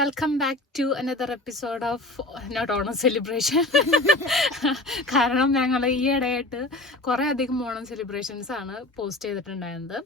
Welcome back to another episode of not Onam celebration. കാരണം ഞങ്ങൾ ഈ ഇടയായിട്ട് കുറേ അധികം ഓണം സെലിബ്രേഷൻസ് ആണ് പോസ്റ്റ് ചെയ്തിട്ടുണ്ടായിരുന്നത്.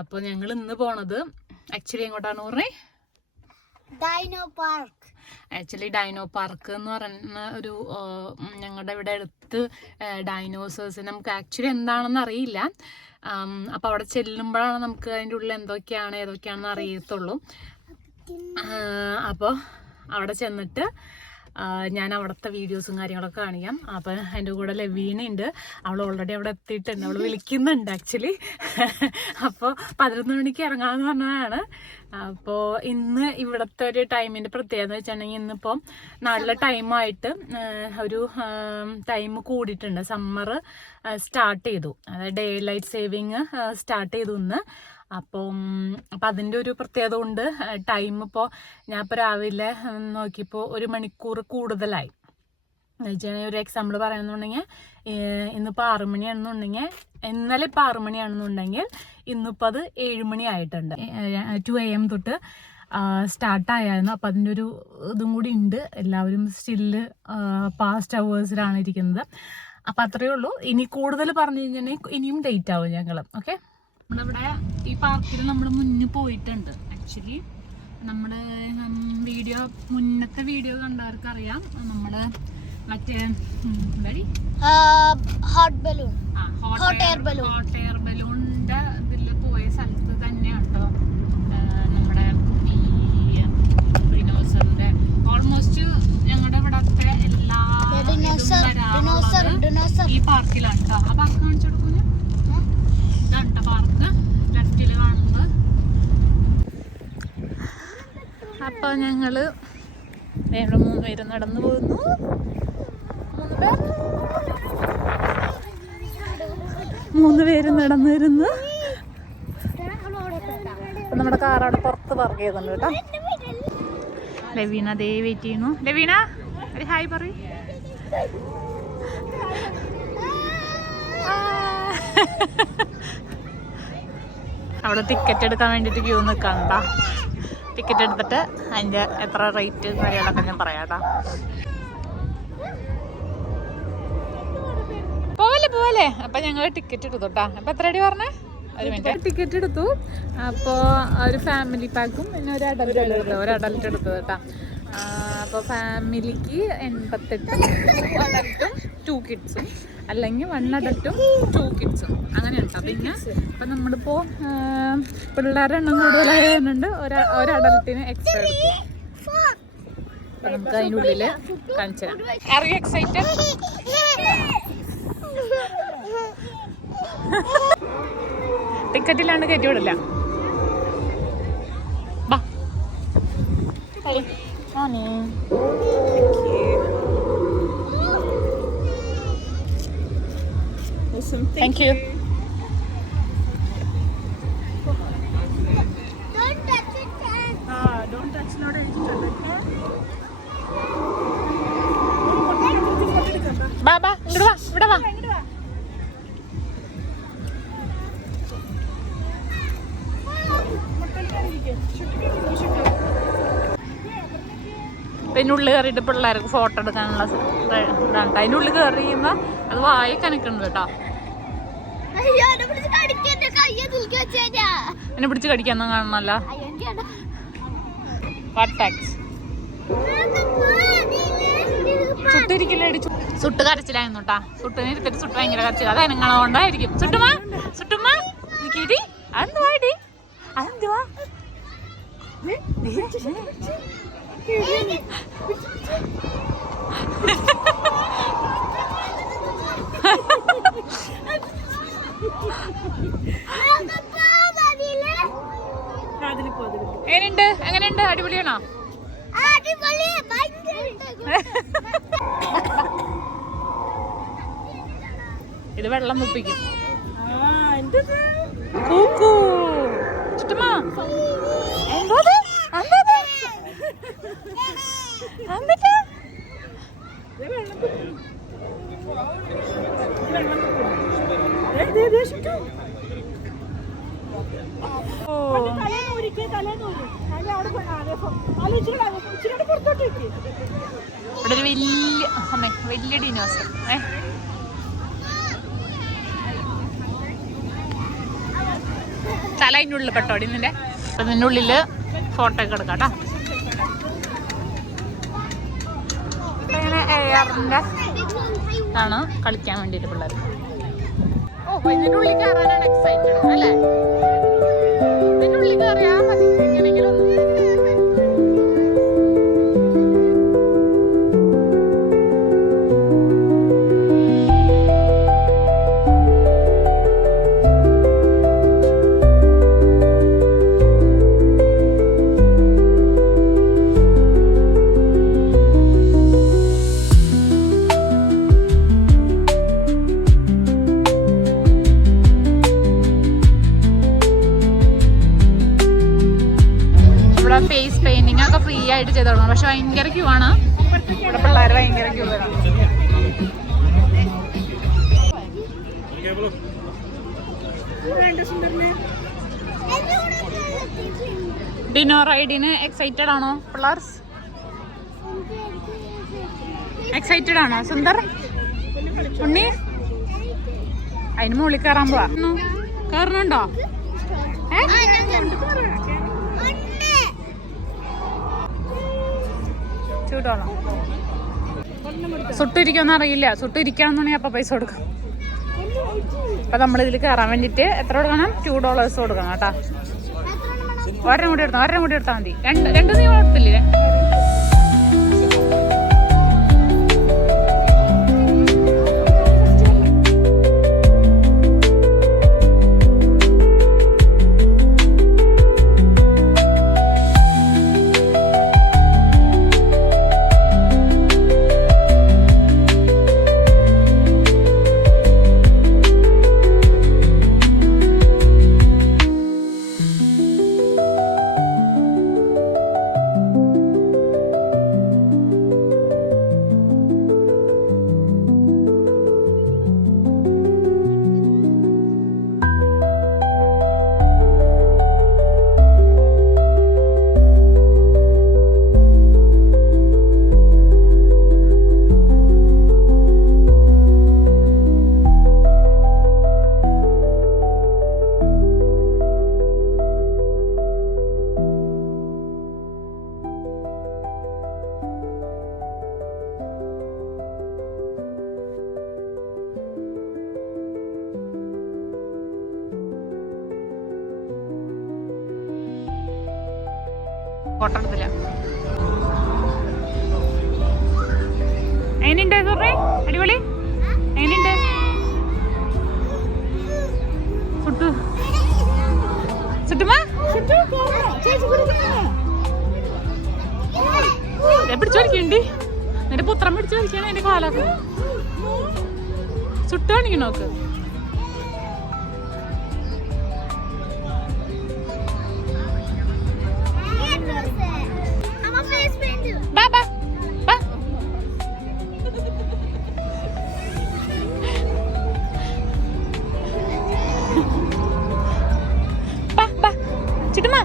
അപ്പോൾ ഞങ്ങൾ ഇന്ന് പോണത് ആക്ച്വലി എങ്ങോട്ടാണ് പറഞ്ഞേ? Dino park. Actually dino park എന്ന് പറയുന്ന ഒരു ഞങ്ങളുടെ ഇവിടെ അടുത്ത് ഡൈനോസേഴ്സ് നമുക്ക് ആക്ച്വലി എന്താണെന്ന് അറിയില്ല. അപ്പോൾ അവിടെ ചെല്ലുമ്പോഴാണ് നമുക്ക് അതിൻ്റെ ഉള്ളിൽ എന്തൊക്കെയാണ് ഏതൊക്കെയാണെന്ന് അറിയത്തുള്ളൂ. അപ്പോൾ അവിടെ ചെന്നിട്ട് ഞാൻ അവിടുത്തെ വീഡിയോസും കാര്യങ്ങളൊക്കെ കാണിക്കാം. അപ്പോൾ എൻ്റെ കൂടെ ലവീനുണ്ട്. അവൾ ഓൾറെഡി അവിടെ എത്തിയിട്ടുണ്ട്. അവൾ വിളിക്കുന്നുണ്ട് ആക്ച്വലി. അപ്പോൾ 11 മണിക്ക് ഇറങ്ങാമെന്ന് പറഞ്ഞതാണ്. അപ്പോൾ ഇന്ന് ഇവിടുത്തെ ഒരു ടൈമിൻ്റെ പ്രത്യേകത എന്ന് വെച്ചിട്ടുണ്ടെങ്കിൽ ഇന്നിപ്പോൾ നല്ല ടൈമായിട്ട് ഒരു ടൈം കൂടിയിട്ടുണ്ട്. സമ്മർ സ്റ്റാർട്ട് ചെയ്തു, അതായത് ഡേ ലൈറ്റ് സേവിങ് സ്റ്റാർട്ട് ചെയ്തു ഇന്ന്. അപ്പം അതിൻ്റെ ഒരു പ്രത്യേകത കൊണ്ട് ടൈം ഇപ്പോൾ ഞാൻ ഇപ്പോൾ രാവിലെ നോക്കിയപ്പോൾ 1 മണിക്കൂർ കൂടുതലായി. എന്ന് വെച്ചിട്ടുണ്ടെങ്കിൽ ഒരു എക്സാമ്പിൾ പറയുന്നുണ്ടെങ്കിൽ ഇന്നിപ്പോൾ 6 മണിയാണെന്നുണ്ടെങ്കിൽ ഇന്നലെ ഇപ്പോൾ 6 മണിയാണെന്നുണ്ടെങ്കിൽ ഇന്നിപ്പോൾ അത് 7 മണി ആയിട്ടുണ്ട്. 2 AM തൊട്ട് സ്റ്റാർട്ടായിരുന്നു. അപ്പോൾ അതിൻ്റെ ഒരു ഇതും കൂടി ഉണ്ട്. എല്ലാവരും സ്റ്റില്ല് പാസ്റ്റ് അവേഴ്സിലാണ് ഇരിക്കുന്നത്. അപ്പോൾ അത്രയേ ഉള്ളൂ. ഇനി കൂടുതൽ പറഞ്ഞു കഴിഞ്ഞിട്ടുണ്ടെങ്കിൽ ഇനിയും ഡേറ്റ് ആവും ഞങ്ങൾ. ഓക്കെ, നമ്മളിവിടെ ഈ പാർക്കിൽ നമ്മൾ മുന്നിൽ പോയിട്ടുണ്ട്. ആക്ച്വലി നമ്മുടെ മുന്നത്തെ വീഡിയോ കണ്ടവർക്ക് അറിയാം. നമ്മള് മറ്റേ ഹോട്ട് എയർ ബലൂണിന്റെ ഇതിൽ പോയ സ്ഥലത്ത് തന്നെയാണ് കേട്ടോ നമ്മുടെ ഈ ഡിനോസറിന്റെ ഓൾമോസ്റ്റ് ഞങ്ങളുടെ ഇവിടത്തെ എല്ലാ ഈ പാർക്കിലാണ് കേട്ടോ. ആ പാർക്ക് കാണിച്ചു കൊടുക്കുന്നു. ഇതാണ് പാർക്ക് ലെഫ്റ്റില് കാണുന്നത്. അപ്പൊ ഞങ്ങള് 3 പേര് നടന്നു പോകുന്നു. 3 പേര് നടന്നു വരുന്നു. നമ്മുടെ കാർ അവിടെ പുറത്ത് പാർക്ക് ചെയ്തുണ്ട് കേട്ടോ. ലവീന ദേ വെയിറ്റ് ചെയ്യുന്നു. ലവീന ഒരു ഹായ് പറ. അവിടെ ടിക്കറ്റ് എടുക്കാൻ വേണ്ടിയിട്ട് ക്യൂ നിൽക്കണ്ട. ടിക്കറ്റ് എടുത്തിട്ട് അതിൻ്റെ എത്ര റേറ്റ് കാര്യങ്ങളൊക്കെ ഞാൻ പറയാം കേട്ടോ. പോലെ അപ്പം ഞങ്ങൾ ടിക്കറ്റ് എടുത്തു കേട്ടോ. അപ്പം എത്ര അടി പറഞ്ഞേ? 1 മിനിറ്റ്. ടിക്കറ്റ് എടുത്തു. അപ്പോൾ ഒരു ഫാമിലി പാക്കും പിന്നെ ഒരു അഡൽട്ട് എടുത്തത് കേട്ടോ. അപ്പോൾ ഫാമിലിക്ക് 88, അഡൽട്ടും 2 കിഡ്സും, അല്ലെങ്കിൽ 1 അഡൽട്ടും 2 കിഡ്സും അങ്ങനെ കേട്ടോ. പിന്നെ ഇപ്പം നമ്മളിപ്പോൾ പിള്ളേരുടെ എണ്ണം കൂടുതലായതുകൊണ്ട് ഒരു അഡൽട്ടിന് എക്സ്ട്രാ എടുക്കും. അപ്പം നമുക്ക് അതിൻ്റെ ഉള്ളിൽ കാണിച്ചു തരാം. Are you excited? ടിക്കറ്റില്ലാണ്ട് കയറ്റി വിടില്ല. Thank you. Don't touch it. Don't touch not edited. ബാ ഇവിടെ വാ. പിന്നെ ഉള്ളിൽ കയറിയിട്ട് പിള്ളേർക്ക് ഫോട്ടോ എടുക്കാനുള്ള ഇതാണ്. അതിൻ്റെ ഉള്ളിൽ കയറി കഴിയുമ്പോൾ അത് വായി കനക്കുന്നുണ്ട് കേട്ടോ. എന്നെ പിടിച്ച് കടിക്കാന്നും കാണണല്ലോ. ചുട്ടിരിക്കില്ലേടി. സുട്ട് കരച്ചിലായിരുന്നു കേട്ടാ. സുട്ടിന് ഇരുത്തിട്ട് സുട്ട് ഭയങ്കര കരച്ചില്ല. അത് അനങ്ങണോണ്ടായിരിക്കും. സുട്ടുമ്മ നിക്കീടി. അതെന്തുവാടി? അതെന്തുവാ? എങ്ങനെയുണ്ട്? അടിപൊളിയാണോ? ഇത് വെള്ളം മുപ്പിക്കും. ചുറ്റുമാ ഇവിടെ ഒരു വലിയ ഡിനോസർ. തല അതിൻ്റെ ഉള്ളിൽ പെട്ടോടി നിന്റെ. അപ്പൊ നിന്റെ ഉള്ളില് ഫോട്ടോ ഒക്കെ എടുക്കാം കേട്ടോ. ഇങ്ങനെ എയറിന്റെ ആണ് കളിക്കാൻ വേണ്ടിട്ട് പിള്ളേർ. ഓ ഇതിന്റെ ഉള്ളിൽ കയറാനാണ് എക്സൈറ്റഡ് അല്ലേ? ഇതിന്റെ ഉള്ളിൽ കയറിയാ മതി എങ്ങനെയെങ്കിലും ഒന്ന്. ഫേസ് പെയിന്റിംഗ് ഒക്കെ ഫ്രീ ആയിട്ട് ചെയ്ത് തുടങ്ങണം. പക്ഷെ ഭയങ്കര ക്യൂ ആണ് ഇവിടെ. പിള്ളേർ ഭയങ്കര ക്യൂ വരാം. ഡിനോ റൈഡിന് എക്സൈറ്റഡ് ആണോ പിള്ളേർ? എക്സൈറ്റഡ് ആണോ സുന്ദർ? ഉണ്ണി അതിന് മുകളിൽ കയറാൻ പോവാ. കയറണുണ്ടോ? ചൂടോളം സുട്ടിരിക്കാന്ന് അറിയില്ല. സുട്ടിരിക്കാന്നുണ്ടെങ്കിൽ അപ്പൊ പൈസ കൊടുക്കും. അപ്പൊ നമ്മളിതിൽ കയറാൻ വേണ്ടിട്ട് എത്ര കൊടുക്കണം? $2 കൊടുക്കണം കേട്ടാ. ഒരെണ്ണം കൂടി എടുത്താൽ മതി. രണ്ട് നീ കൊടുത്തില്ലേ? ഫോട്ടോ എടുത്തില്ല. എങ്ങനെയുണ്ട് സുറേ? അടിപൊളി. എങ്ങനെയുണ്ട്? സുട്ടുമ്മ പിടിച്ചു വലിക്കണ്ടി. നിന്റെ പുത്രം പിടിച്ചു വലിക്കാണ് എന്റെ കാലൊക്കെ. ചുട്ടു കാണിക്കണ നോക്ക്. ചിട്ടുമ്മ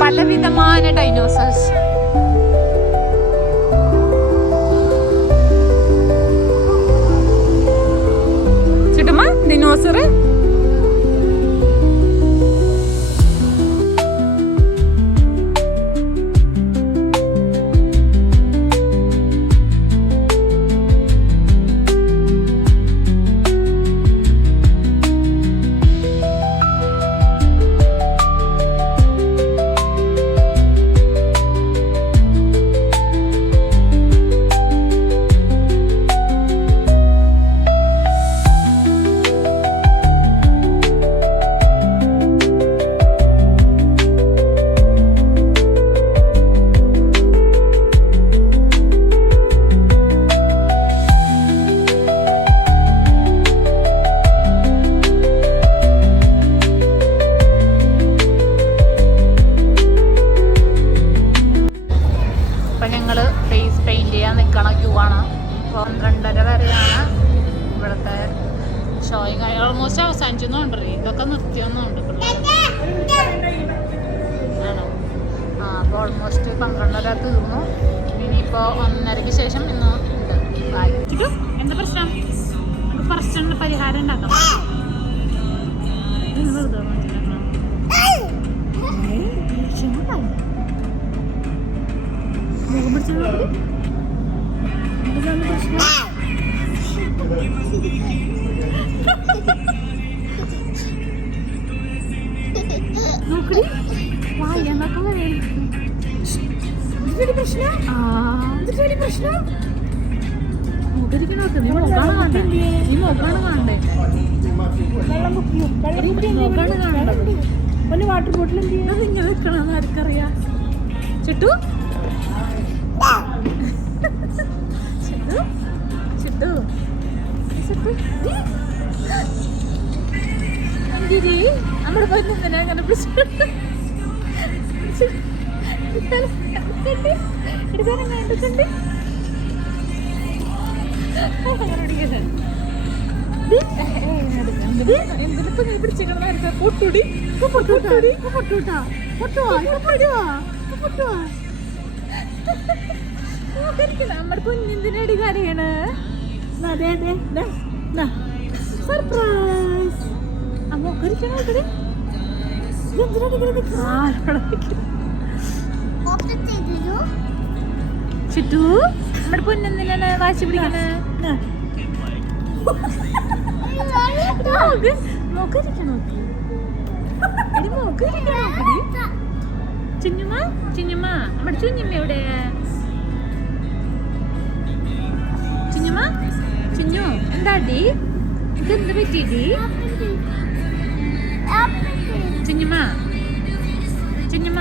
പലവിധമായ ഡൈനോസേഴ്സ്. ചുട്ടുമ്മ ഡിനോസർ അപ്പം ഞങ്ങൾ ഫേസ് പെയിൻറ് ചെയ്യാൻ നിൽക്കണ ക്യൂ ആണ്. 12:30 വരെയാണ് ഇവിടുത്തെ ഷോയിങ്. ഓൾമോസ്റ്റ് അവസാനിച്ചെന്നുണ്ട്. ഇതൊക്കെ നിർത്തിയൊന്നുണ്ട് ആണോ? അപ്പോൾ ഓൾമോസ്റ്റ് 12:30 തീർന്നു. ഇനിയിപ്പോൾ 1:30-ക്ക് ശേഷം ഇന്ന് ഉണ്ട്. എന്താ പ്രശ്നം? നമുക്ക് പ്രശ്നം പരിഹാരം ഉണ്ടാക്കണം. വെറുതെ മുഖം പിടിച്ച നോക്കടി വായന്നൊക്കെ പ്രശ്നം. പ്രശ്നം മുഖരിക്ക് നോക്ക്. നീ മോക്കാണ് കാണണ്ടേ? നീ മോക്കാണ് കാണണ്ടേ? മോക്കാണ് കാണണ്ടത്. വാട്ടർ ബോട്ടിൽ ഇങ്ങനെ വെക്കണമെന്ന് ആർക്കറിയാം? ചിട്ടു ചിട്ടു ചിട്ടു ചിട്ടു എന്തിരി നമ്മുടെ പൊന്നെന്തിനാ അങ്ങനെ എടുക്കാനും കണ്ടിട്ടുണ്ട്. എന്തിനിപ്പോ നീ പിടിച്ചിരിക്കണ പൊട്ടുടി പൊട്ടൂട്ടാ പൊട്ടുവാ പൊട്ടുവാ നമ്മുടെ കുഞ്ഞിന്തിനടി കരയണ്. അതെ അതെ സർപ്രൈസ്. അമ്മൊക്കെ ചിട്ടു നമ്മുടെ പൊന്നെന്തിനാണ് വാശി പിടിക്കണേ? ചിന്നുമ്മ ചിന്നുമ്മ നമ്മുടെ ചിന്നുമ്മ എവിടെ? ചിന്നുമ്മ ചിന്നു എന്താടി? ഇതെന്ത് പറ്റിയിടി? ചിന്നുമ്മ ചിന്നുമ്മ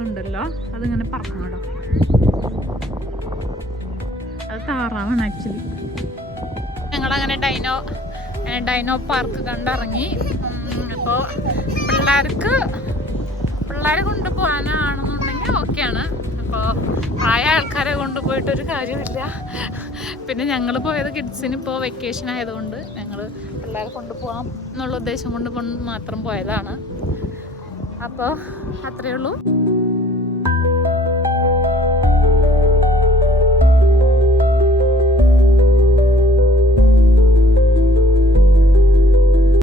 ഉണ്ടല്ലോ അതിങ്ങനെ പറക്കണോ. അത് താറാവാണ് ആക്ച്വലി. ഞങ്ങളങ്ങനെ ഡൈനോ പാർക്ക് കണ്ടിറങ്ങി. അപ്പോൾ പിള്ളേരെ കൊണ്ടുപോകാനാണെന്നുണ്ടെങ്കിൽ ഓക്കെയാണ്. അപ്പോൾ പ്രായ ആൾക്കാരെ കൊണ്ടുപോയിട്ടൊരു കാര്യമില്ല. പിന്നെ ഞങ്ങൾ പോയത് കിഡ്സിന് ഇപ്പോൾ വെക്കേഷൻ ആയതുകൊണ്ട് ഞങ്ങൾ പിള്ളേരെ കൊണ്ടുപോകാം എന്നുള്ള ഉദ്ദേശം കൊണ്ട് മാത്രം പോയതാണ്. അപ്പോൾ അത്രയേ ഉള്ളൂ.